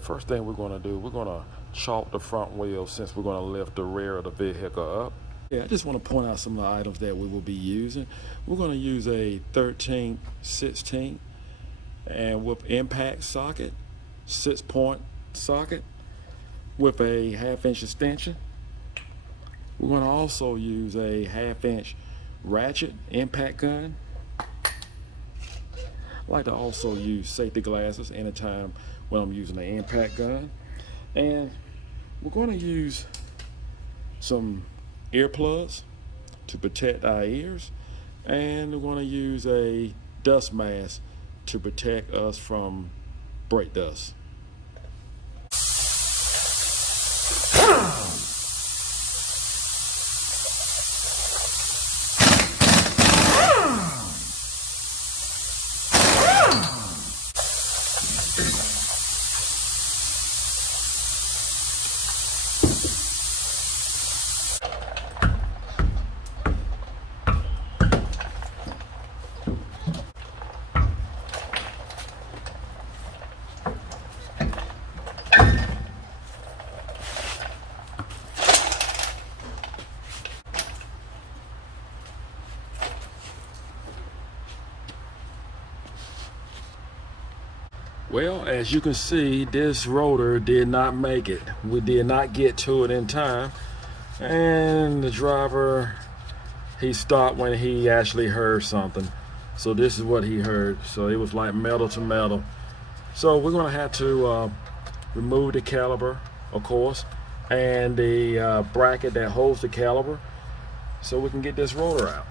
The first thing we're going to do, we're going to chalk the front wheel since we're going to lift the rear of the vehicle up. Yeah, I just want to point out some of the items that we will be using. We're going to use a 13/16 and with impact socket, 6-point socket with a 1/2-inch extension. We're going to also use a 1/2-inch ratchet impact gun. I like to also use safety glasses anytime when I'm using the impact gun. And we're going to use some earplugs to protect our ears, and we're going to use a dust mask to protect us from brake dust. Well, as you can see, this rotor did not make it. We did not get to it in time. And the driver, he stopped when he actually heard something. So this is what he heard. So it was like metal to metal. So we're gonna have to remove the caliper, of course, and the bracket that holds the caliper so we can get this rotor out.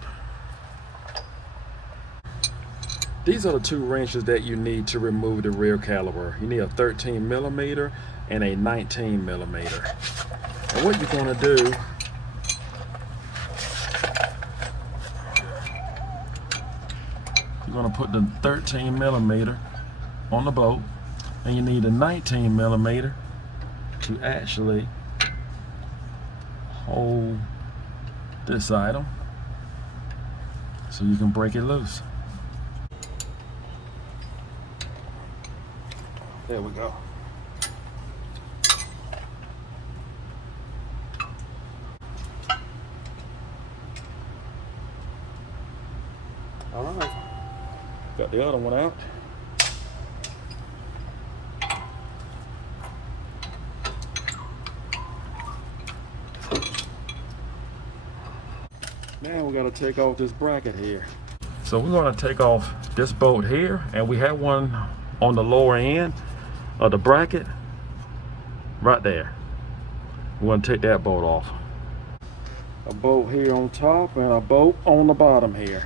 These are the 2 wrenches that you need to remove the rear caliper. You need a 13mm and a 19mm. And what you're going to do, you're going to put the 13mm on the bolt, and you need a 19mm to actually hold this item so you can break it loose. There we go. All right. Got the other one out. Now we got to take off this bracket here. So we're going to take off this bolt here, and we have one on the lower end of the bracket right there. We're going to take that bolt off. A bolt here on top and a bolt on the bottom here.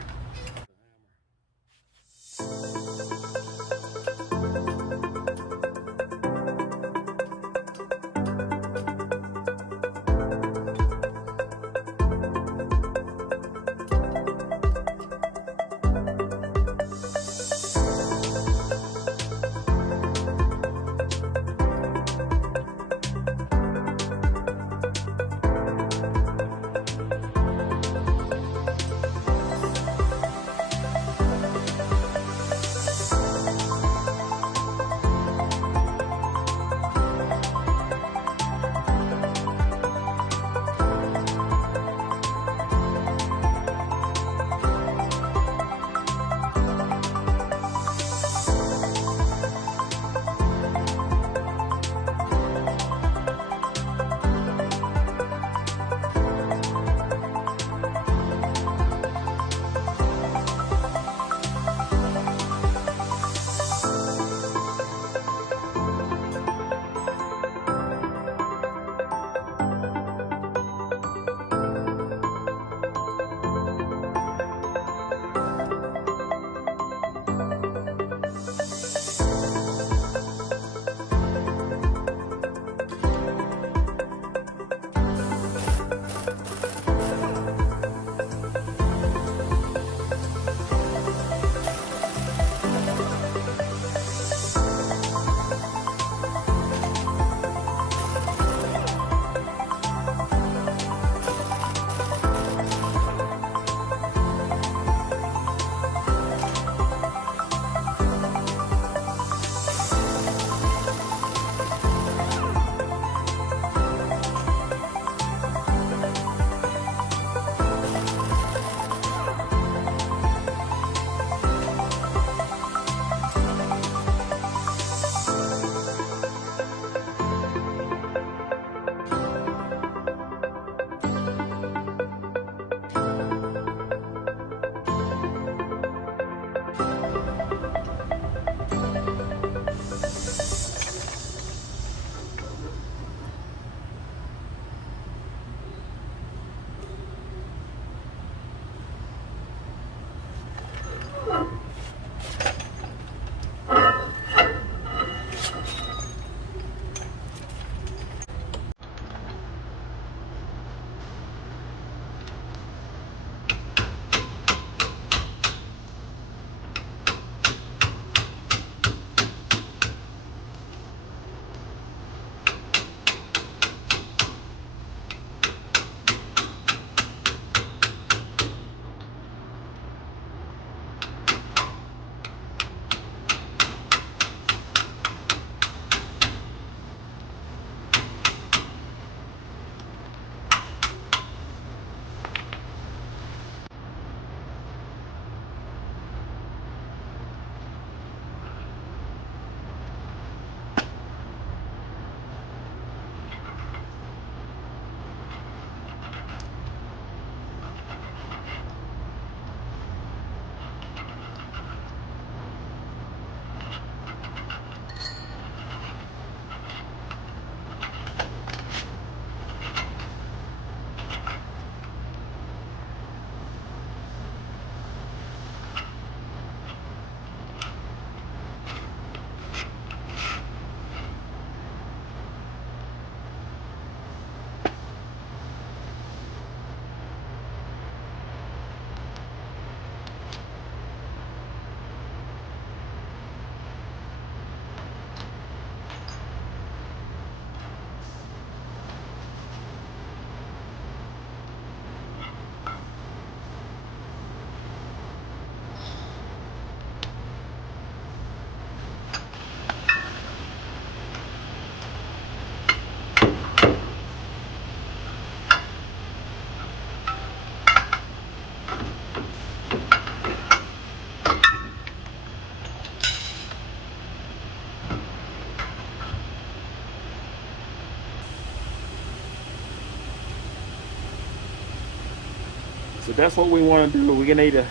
So that's what we want to do. We're gonna need to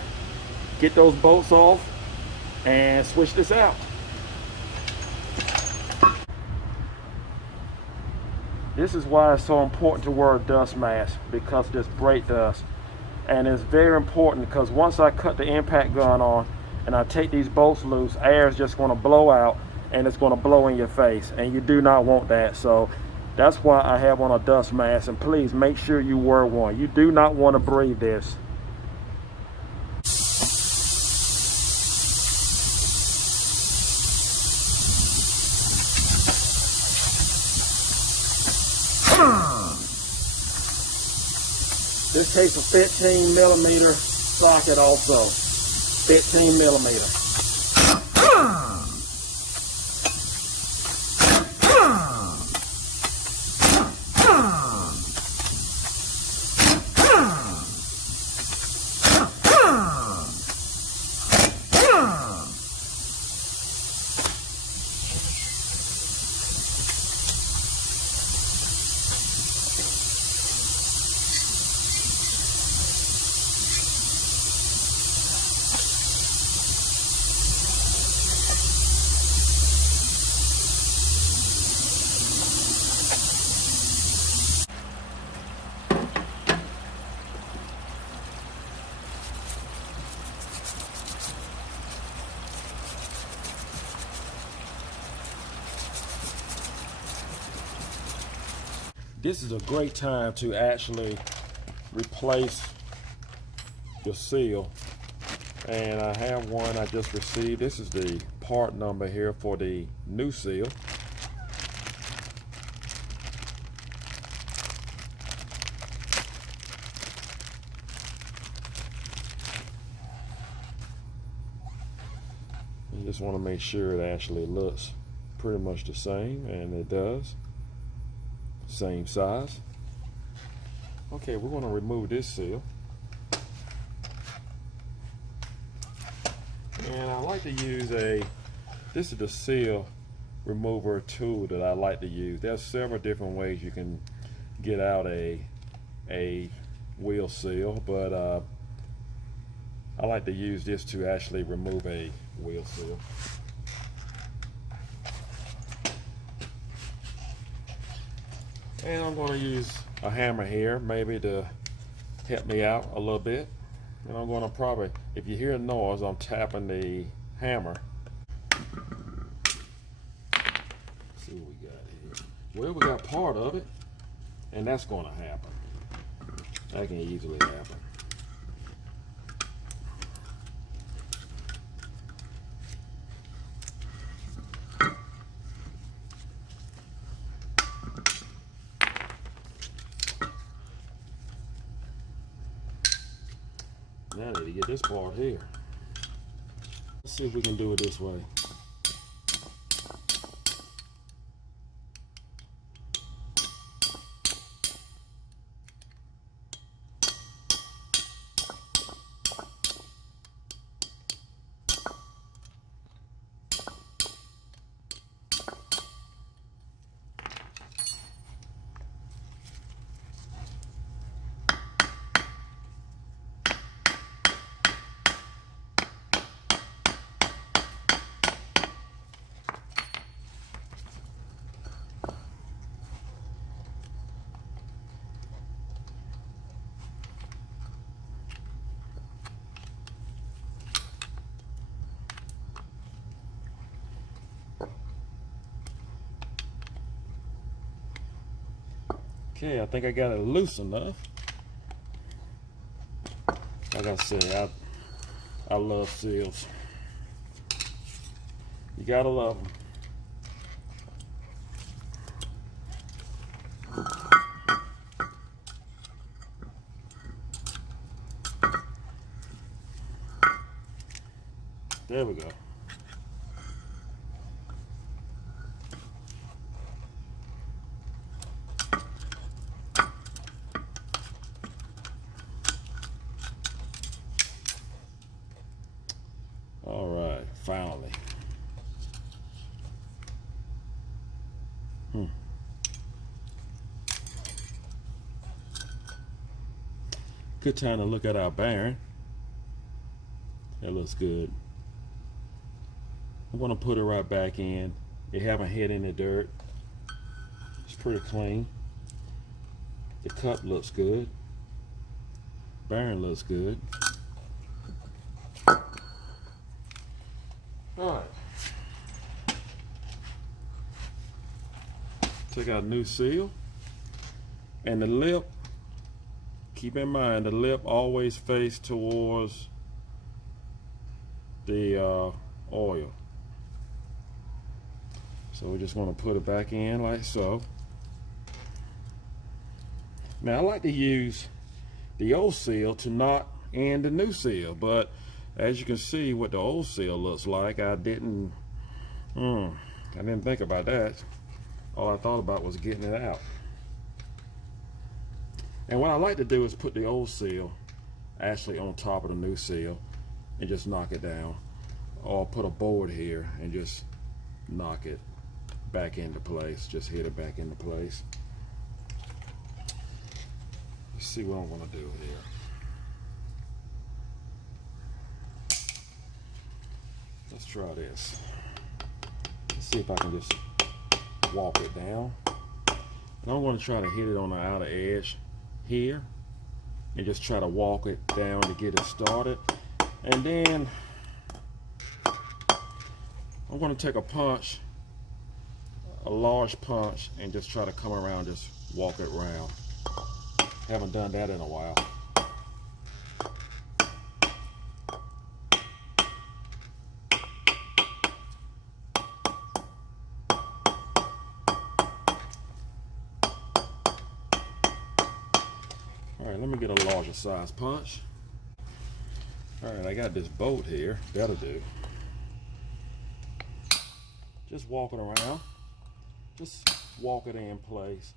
get those bolts off and switch this out. This is why it's so important to wear a dust mask, because of this brake dust. And it's very important because once I cut the impact gun on and I take these bolts loose, air is just going to blow out and it's going to blow in your face, and you do not want that. So that's why I have on a dust mask, and please make sure you wear one. You do not want to breathe this. This takes a 15 millimeter socket also. 15 millimeter. This is a great time to actually replace your seal. And I have one I just received. This is the part number here for the new seal. You just want to make sure it actually looks pretty much the same, and it does. Same size. Okay, we're going to remove this seal. And I like to use this is the seal remover tool that I like to use. There's several different ways you can get out a wheel seal, but I like to use this to actually remove a wheel seal. And I'm going to use a hammer here, maybe to help me out a little bit. And I'm going to probably, if you hear a noise, I'm tapping the hammer. Let's see what we got here. Well, we got part of it, and that's going to happen. That can easily happen. Now I need to get this part here. Let's see if we can do it this way. Okay, I think I got it loose enough. Like I said, I love seals. You gotta love them. There we go. All right, finally. Good time to look at our bearing. That looks good. I'm gonna put it right back in. It haven't hit any dirt. It's pretty clean. The cup looks good. Bearing looks good. All right. Take out a new seal. And the lip, keep in mind, the lip always face towards the oil. So we're just going to put it back in like so. Now I like to use the old seal to knock in the new seal, but as you can see what the old seal looks like, I didn't think about that. All I thought about was getting it out. And what I like to do is put the old seal actually on top of the new seal and just knock it down, or put a board here and just knock it back into place, just hit it back into place. Let's see what I'm going to do here. Let's try this. Let's see if I can just walk it down. And I'm going to try to hit it on the outer edge here and just try to walk it down to get it started. And then I'm going to take a punch, a large punch, and just try to come around, just walk it around. Haven't done that in a while. All right, let me get a larger size punch. All right, I got this bolt here. That'll do. Just walk it around. Just walk it in place.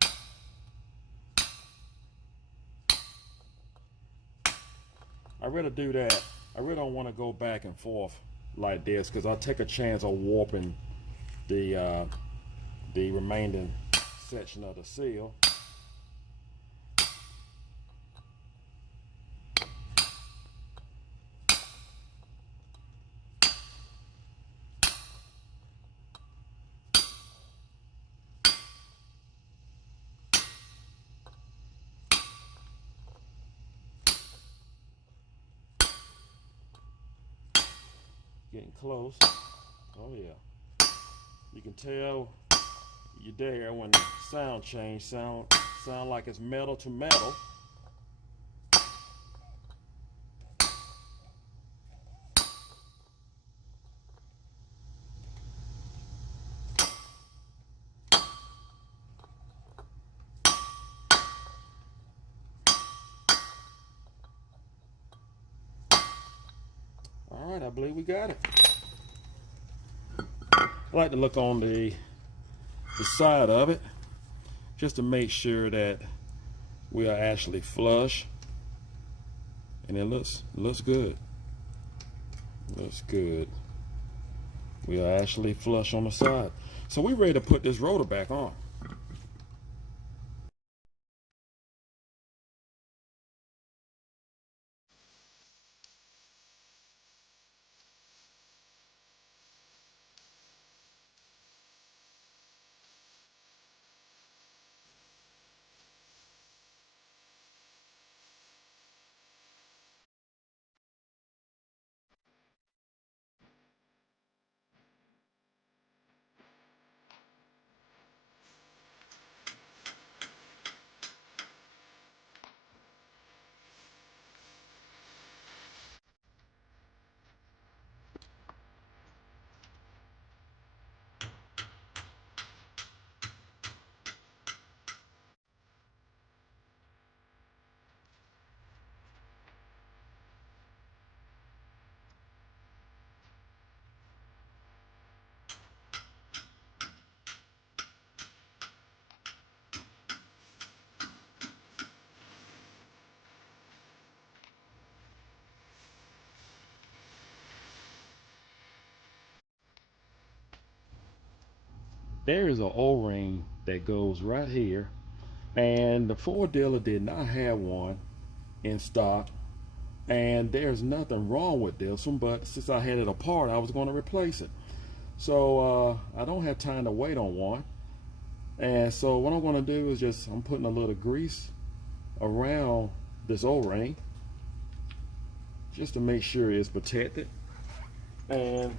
I really do that. I really don't want to go back and forth like this because I'll take a chance of warping the remaining section of the seal. getting close. Oh yeah. You can tell you're there when the sound change. Sound like it's metal to metal. All right, I believe we got it. I like to look on the side of it just to make sure that we are actually flush, and it looks good. Looks good. We are actually flush on the side. So we're ready to put this rotor back on. There is an O-ring that goes right here, and the Ford dealer did not have one in stock, and there's nothing wrong with this one, but since I had it apart, I was going to replace it. So I don't have time to wait on one, and so what I'm going to do is I'm putting a little grease around this O-ring just to make sure it's protected. And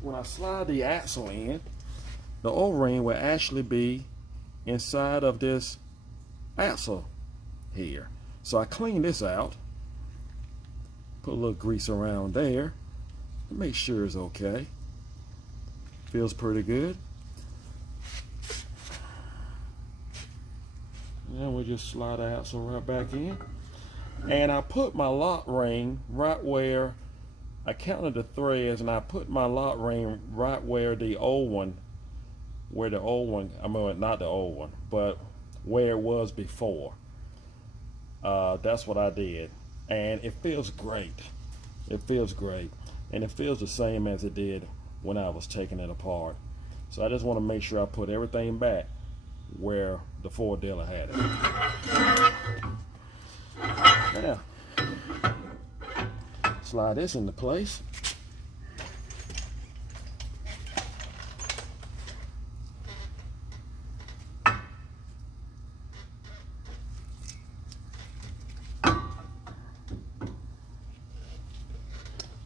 when I slide the axle in, the O-ring will actually be inside of this axle here. So I clean this out, put a little grease around there to make sure it's okay. Feels pretty good. And we'll just slide the axle right back in. And I put my lock ring right where I counted the threads, and I put my lock ring right where the old one, I mean, not the old one, but where it was before. That's what I did, and it feels great. It feels great, and it feels the same as it did when I was taking it apart. So I just want to make sure I put everything back where the Ford dealer had it. Now, slide this into place.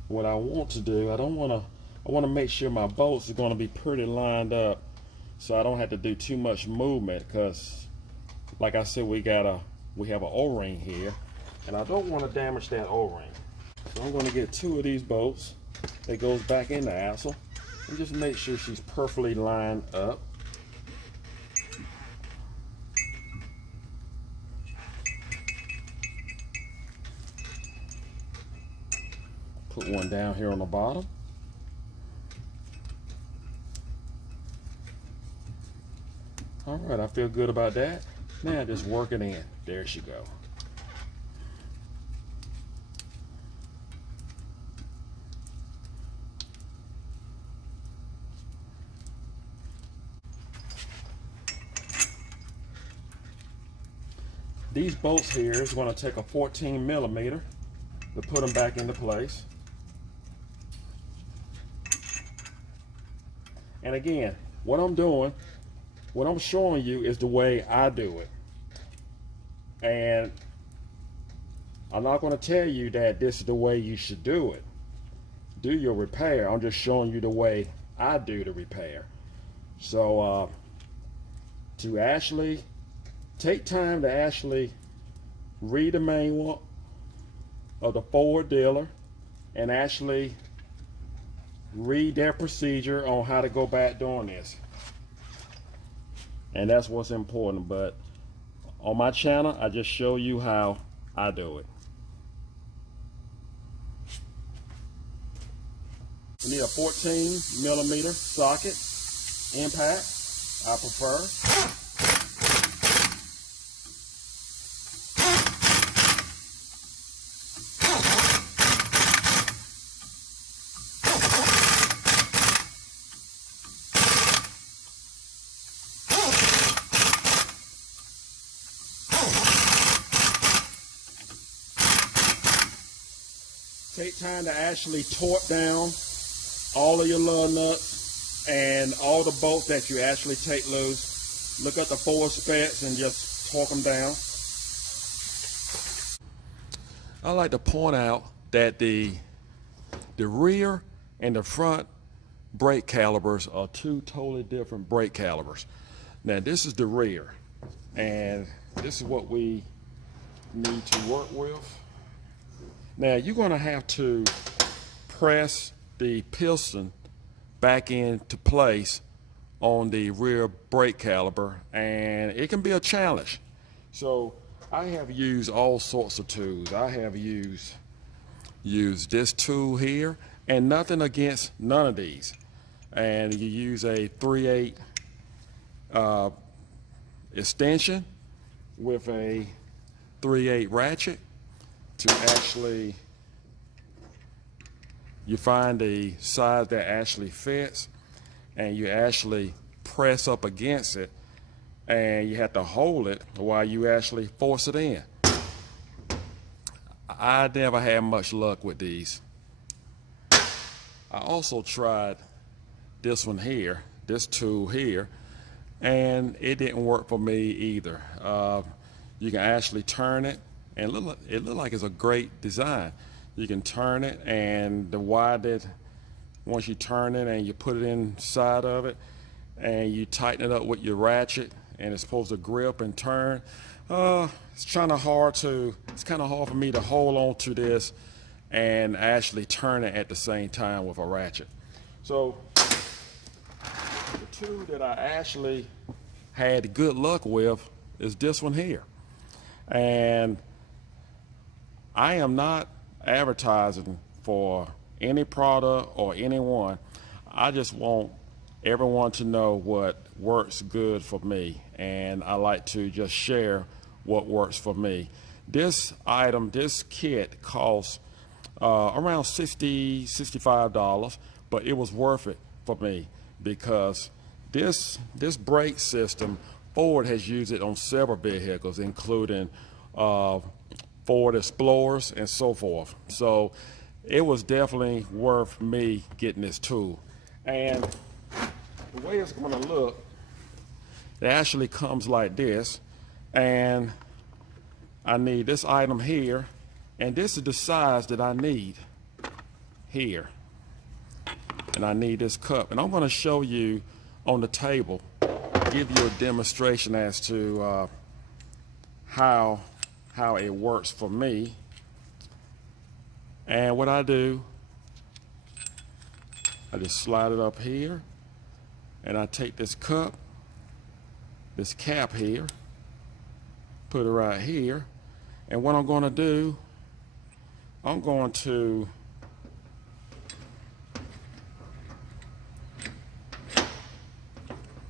What I want to do, I want to make sure my bolts are going to be pretty lined up, so I don't have to do too much movement, because like I said, we have an O-ring here, and I don't want to damage that O-ring. So I'm going to get 2 of these bolts that goes back in the axle and just make sure she's perfectly lined up. Put one down here on the bottom. All right, I feel good about that. Now just work it in. There she go. These bolts here is going to take a 14 millimeter to put them back into place. And again, what I'm showing you is the way I do it. And I'm not going to tell you that this is the way you should do it. Do your repair. I'm just showing you the way I do the repair. So to actually take time to actually read the manual of the Ford dealer and actually read their procedure on how to go about doing this. And that's what's important. But on my channel, I just show you how I do it. You need a 14mm socket impact, I prefer. Take time to actually torque down all of your lug nuts and all the bolts that you actually take loose. Look at the 4 specs and just torque them down. I like to point out that the rear and the front brake calipers are 2 totally different brake calipers. Now this is the rear, and this is what we need to work with. Now you're going to have to press the piston back into place on the rear brake caliper, and it can be a challenge. So I have used all sorts of tools. I have used this tool here, and nothing against none of these. And you use a 3/8 extension with a 3/8 ratchet to actually, you find the size that actually fits, and you actually press up against it, and you have to hold it while you actually force it in. I never had much luck with these. I also tried this one here, this tool here, and it didn't work for me either. You can actually turn it, and it looked like it's a great design. You can turn it, and the wire that, once you turn it and you put it inside of it, and you tighten it up with your ratchet, and it's supposed to grip and turn. It's kind of hard for me to hold on to this and actually turn it at the same time with a ratchet. So the tool that I actually had good luck with is this one here. And I am not advertising for any product or anyone. I just want everyone to know what works good for me, and I like to just share what works for me. This item, this kit costs around $65, but it was worth it for me because this brake system, Ford has used it on several vehicles, including Ford Explorers and so forth. So it was definitely worth me getting this tool. And the way it's going to look, it actually comes like this, and I need this item here, and this is the size that I need here, and I need this cup, and I'm going to show you on the table, give you a demonstration as to how it works for me. And what I do, I just slide it up here, and I take this cup, this cap here, put it right here, and what I'm going to do, I'm going to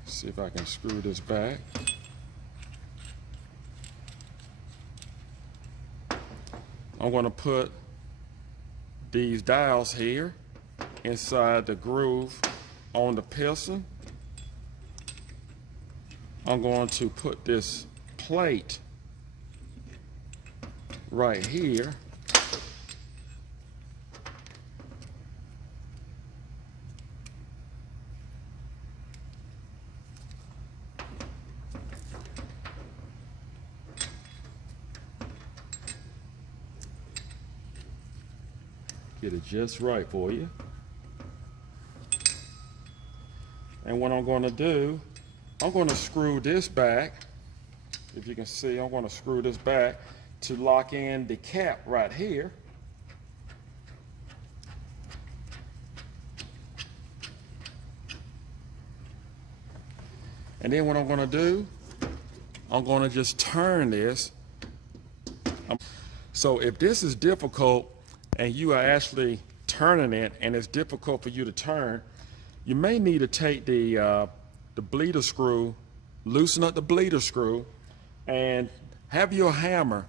see if I can screw this back. I'm going to put these dials here inside the groove on the piston. I'm going to put this plate right here. Get it just right for you. And what I'm going to do, I'm going to screw this back. If you can see, I'm going to screw this back to lock in the cap right here. And then what I'm going to do, I'm going to just turn this. So if this is difficult and you are actually turning it and it's difficult for you to turn, you may need to take the bleeder screw, loosen up the bleeder screw, and have your hammer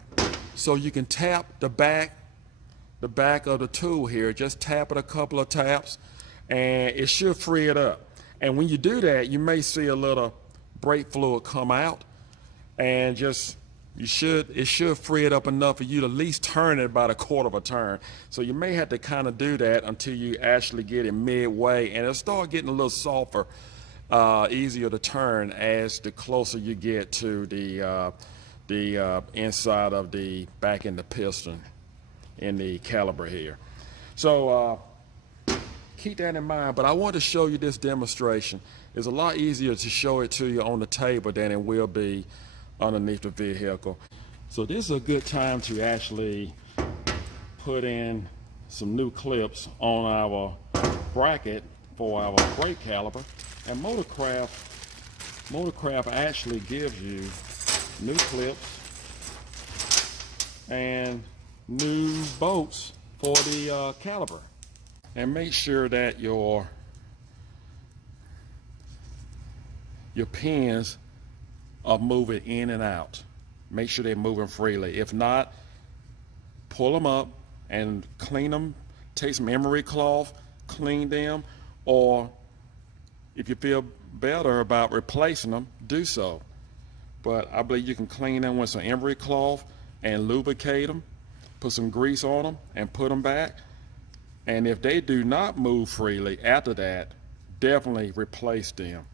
so you can tap the back of the tool here. Just tap it a couple of taps and it should free it up. And when you do that, you may see a little brake fluid come out, and it should free it up enough for you to at least turn it about a quarter of a turn. So you may have to kind of do that until you actually get it midway, and it'll start getting a little softer, easier to turn as the closer you get to the inside of the back in the piston in the caliper here. So keep that in mind, but I want to show you this demonstration. It's a lot easier to show it to you on the table than it will be underneath the vehicle. So this is a good time to actually put in some new clips on our bracket for our brake caliper. And Motorcraft actually gives you new clips and new bolts for the caliper. And make sure that your pins are moving in and out. Make sure they're moving freely. If not, pull them up and clean them. Take some emery cloth, clean them, or if you feel better about replacing them, do so. But I believe you can clean them with some emery cloth and lubricate them, put some grease on them and put them back. And if they do not move freely after that, definitely replace them.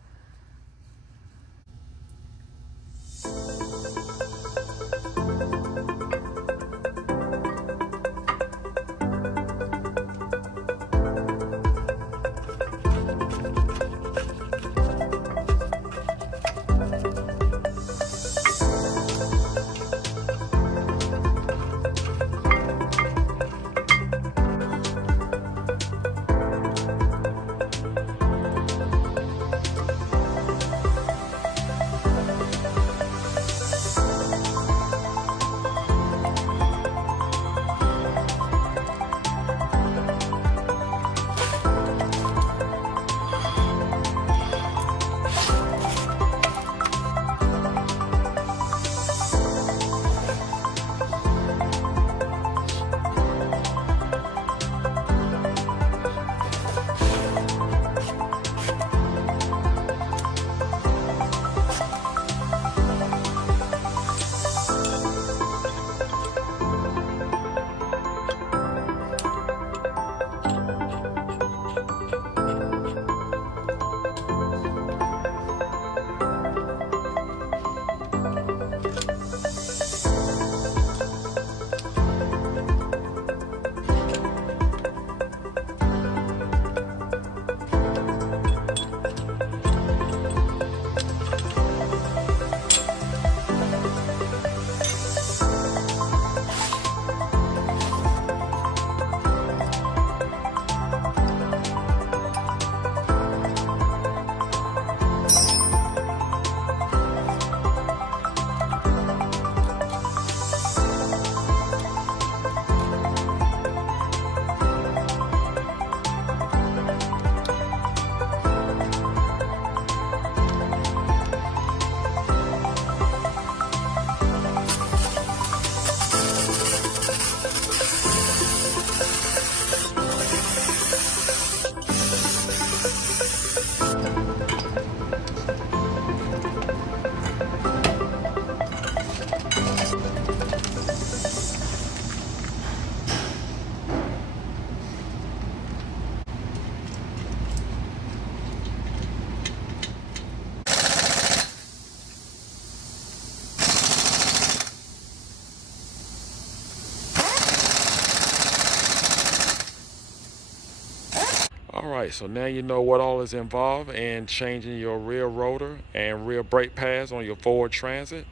All right, so now you know what all is involved in changing your rear rotor and rear brake pads on your Ford Transit.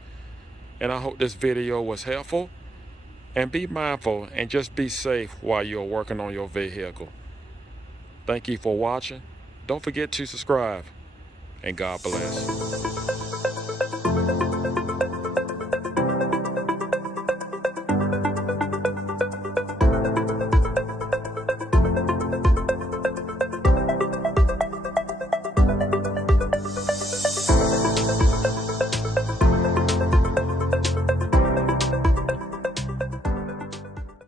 And I hope this video was helpful. And be mindful and just be safe while you're working on your vehicle. Thank you for watching. Don't forget to subscribe, and God bless.